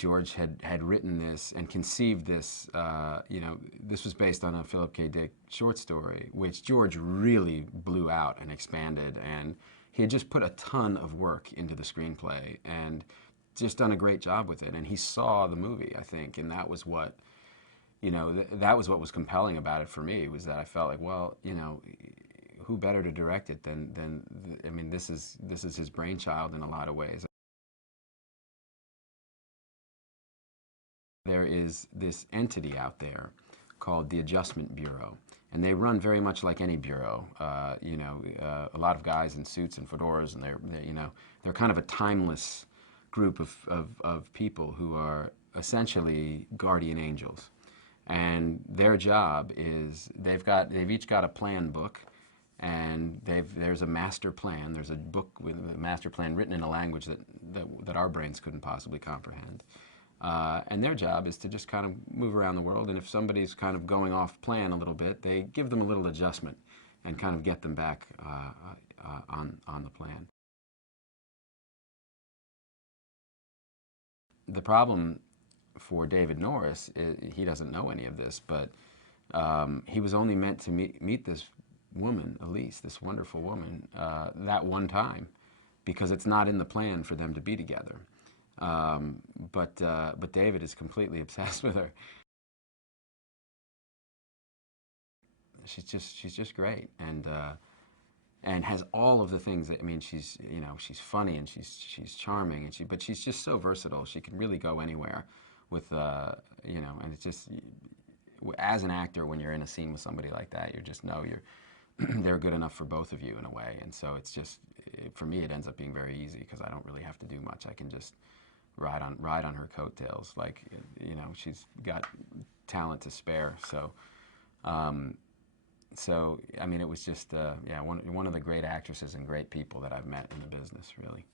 George had written this and conceived this, you know, this was based on a Philip K. Dick short story, which George really blew out and expanded, and he had just put a ton of work into the screenplay and just done a great job with it. And he saw the movie, I think, and that was what, you know, that was what was compelling about it for me, was that I felt like, well, you know, who better to direct it than I mean, this is his brainchild in a lot of ways. There is this entity out there called the Adjustment Bureau, and they run very much like any bureau. You know, a lot of guys in suits and fedoras, and you know, they're kind of a timeless group of people who are essentially guardian angels. And their job is they've each got a plan book, and there's a master plan. There's a book with a master plan written in a language that our brains couldn't possibly comprehend. And their job is to just kind of move around the world, and if somebody's kind of going off plan a little bit, they give them a little adjustment and kind of get them back on the plan. The problem for David Norris is he doesn't know any of this, but he was only meant to meet this woman, Elise, this wonderful woman, that one time, because it's not in the plan for them to be together. But David is completely obsessed with her. She's just great, and has all of the things that, I mean, she's, you know, she's funny and she's charming, and but she's just so versatile. She can really go anywhere with, you know, and it's just, as an actor, when you're in a scene with somebody like that, you just know they're good enough for both of you in a way. And so it's just, for me, it ends up being very easy because I don't really have to do much. I can just ride on her coattails. Like, you know, she's got talent to spare. So, so I mean, it was just, yeah, one of the great actresses and great people that I've met in the business, really.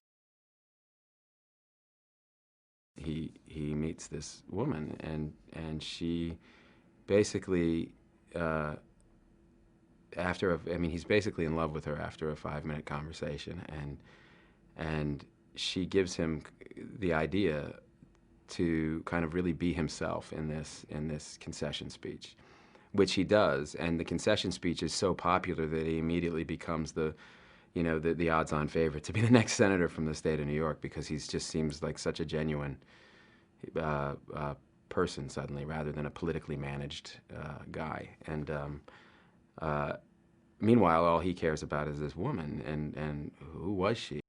He meets this woman, and she basically, I mean, he's basically in love with her after a 5-minute conversation, and she gives him the idea to kind of really be himself in this concession speech, which he does. And the concession speech is so popular that he immediately becomes the, you know, the odds-on favorite to be the next senator from the state of New York, because he just seems like such a genuine person suddenly, rather than a politically managed guy. And meanwhile, all he cares about is this woman, and who was she?